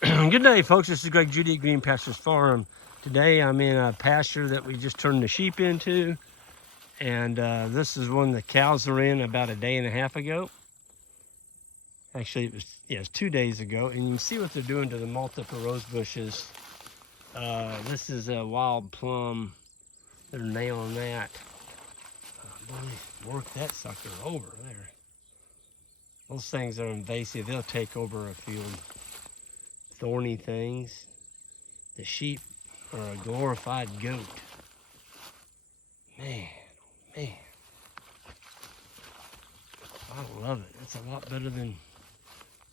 Good day, folks. This is Greg Judy at Green Pastures Farm. Today I'm in a pasture that we just turned the sheep into, and this is one the cows were in about a day and a half ago. Actually, it was 2 days ago, and you can see what they're doing to the multiple rose bushes. This is a wild plum. They're nailing that. Boy, work that sucker over there. Those things are invasive. They'll take over a field. Thorny things. The sheep are a glorified goat. Man, man. I love it. It's a lot better than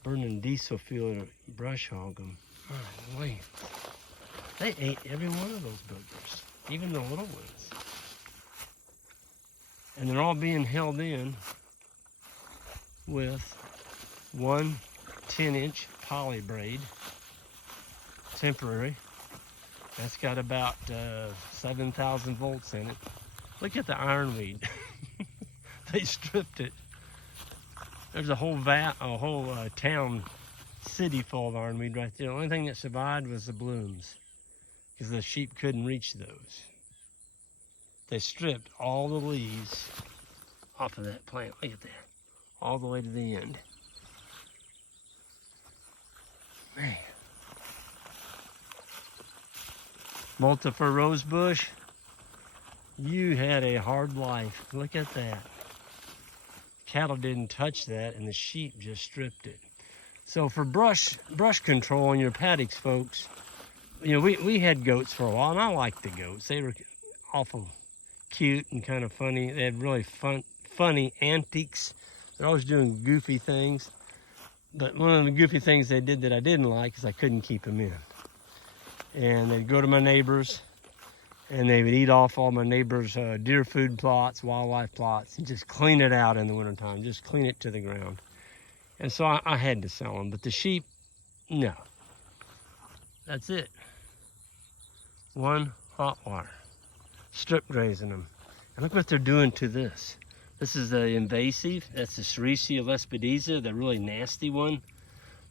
burning diesel fuel to brush hog them. My land. They ate every one of those boogers, even the little ones. And they're all being held in with one 10-inch poly braid, temporary. That's got about 7,000 volts in it. Look at the ironweed. They stripped it. There's a whole town, city full of ironweed right there. The only thing that survived was the blooms, because the sheep couldn't reach those. They stripped all the leaves off of that plant. Look at that. All the way to the end. Man. Multiple rose bush, you had a hard life. Look at that. Cattle didn't touch that, and the sheep just stripped it. So for brush control on your paddocks, folks, you know, we had goats for a while, and I liked the goats. They were awful cute and kind of funny. They had really funny antics. They're always doing goofy things. But one of the goofy things they did that I didn't like is I couldn't keep them in. And they'd go to my neighbors, and they would eat off all my neighbors' deer food plots, wildlife plots, and just clean it out in the wintertime, just clean it to the ground. And so I had to sell them. But the sheep, no. That's it. One hot wire. Strip grazing them. And look what they're doing to this. This is the invasive. That's the Sericea lespedeza, the really nasty one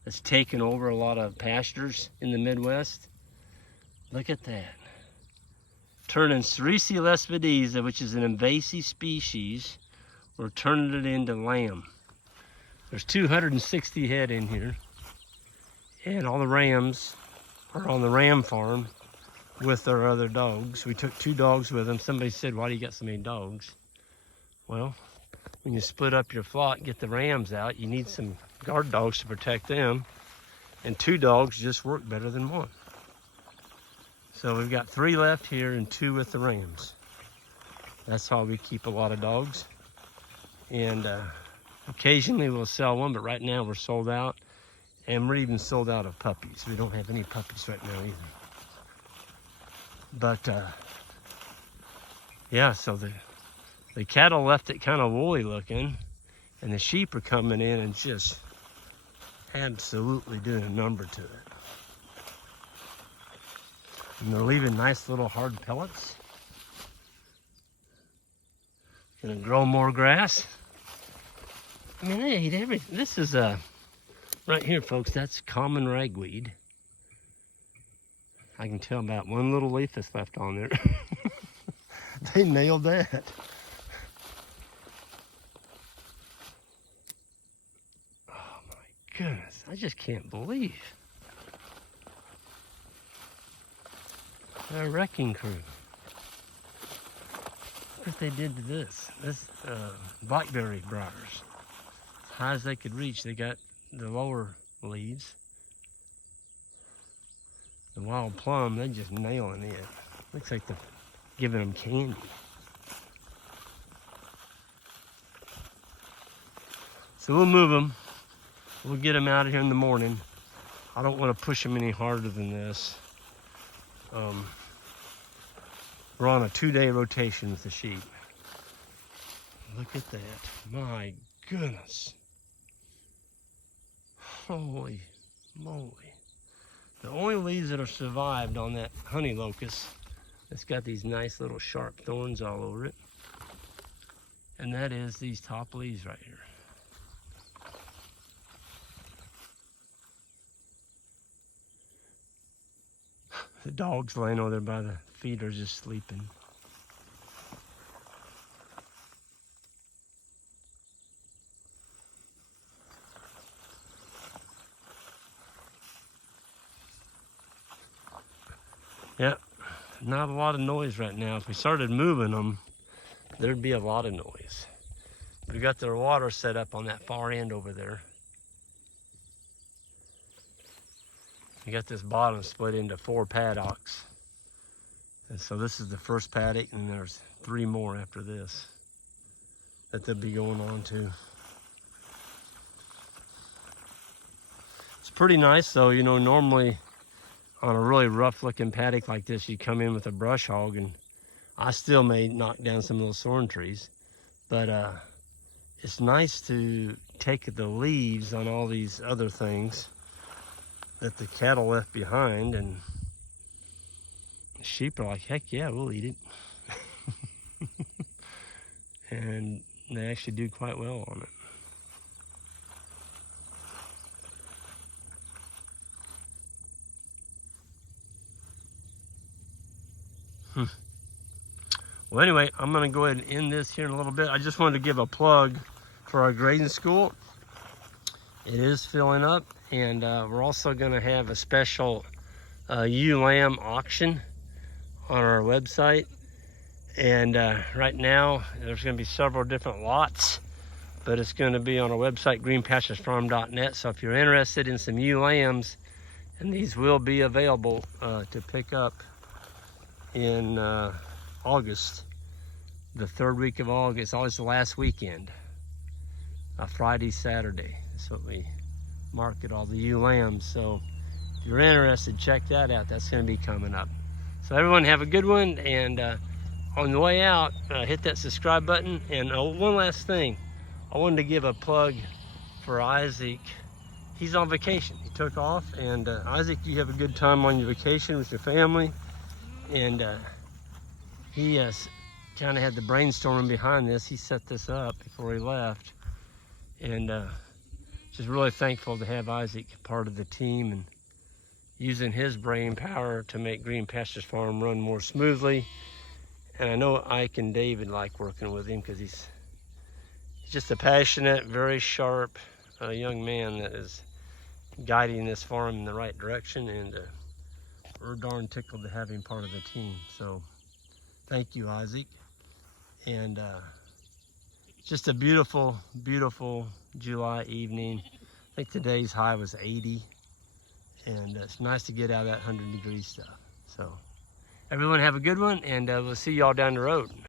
that's taken over a lot of pastures in the Midwest. Look at that. Turning Sericea lespedeza, which is an invasive species, we're turning it into lamb. There's 260 head in here, and all the rams are on the ram farm with their other dogs. We took 2 dogs with them. Somebody said, why do you got so many dogs? Well, when you split up your flock, get the rams out, you need some guard dogs to protect them, and 2 dogs just work better than 1. So we've got 3 left here and 2 with the rams. That's how we keep a lot of dogs. And occasionally we'll sell one, but right now we're sold out. And we're even sold out of puppies. We don't have any puppies right now either. But yeah, so the cattle left it kind of woolly looking, and the sheep are coming in and just absolutely doing a number to it. And they're leaving nice little hard pellets. Gonna grow more grass. I mean, they eat everything. This is right here, folks, that's common ragweed. I can tell about 1 little leaf that's left on there. They nailed that. Oh my goodness, I just can't believe. They're a wrecking crew. Look what they did to this. This blackberry briars. As high as they could reach, they got the lower leaves. The wild plum, they're just nailing it. Looks like they're giving them candy. So we'll move them. We'll get them out of here in the morning. I don't want to push them any harder than this. We're on a 2-day rotation with the sheep. Look at that. My goodness. Holy moly. The only leaves that are survived on that honey locust, it's got these nice little sharp thorns all over it. And that is these top leaves right here. The dog's laying over there by the feeder just sleeping. Yep, not a lot of noise right now. If we started moving them, there'd be a lot of noise. We got their water set up on that far end over there. We got this bottom split into 4 paddocks. And so this is the first paddock, and there's 3 more after this that they'll be going on to. It's pretty nice though, you know, normally on a really rough looking paddock like this, you come in with a brush hog, and I still may knock down some of those thorn trees, but it's nice to take the leaves on all these other things that the cattle left behind, and the sheep are like, heck yeah, we'll eat it. And they actually do quite well on it. Well, anyway, I'm going to go ahead and end this here in a little bit. I just wanted to give a plug for our grading school. It is filling up, and we're also going to have a special ewe lamb auction on our website. And right now, there's going to be several different lots, but it's going to be on our website, greenpasturesfarm.net. So if you're interested in some ewe lambs, and these will be available to pick up in August, the 3rd week of August, always the last weekend, Friday, Saturday. That's what we market all the ewe lambs. So if you're interested, check that out. That's going to be coming up. So everyone have a good one, and on the way out, hit that subscribe button. And one last thing, I wanted to give a plug for Isaac. He's on vacation. He took off, and Isaac, you have a good time on your vacation with your family. And he kind of had the brainstorming behind this. He set this up before he left, and just really thankful to have Isaac part of the team and using his brain power to make Green Pastures Farm run more smoothly. And I know Ike and David like working with him because he's just a passionate, very sharp young man that is guiding this farm in the right direction, and we're darn tickled to have him part of the team. So thank you, Isaac. And just a beautiful, beautiful July evening. I think today's high was 80, and it's nice to get out of that 100-degree stuff. So everyone have a good one, and we'll see y'all down the road.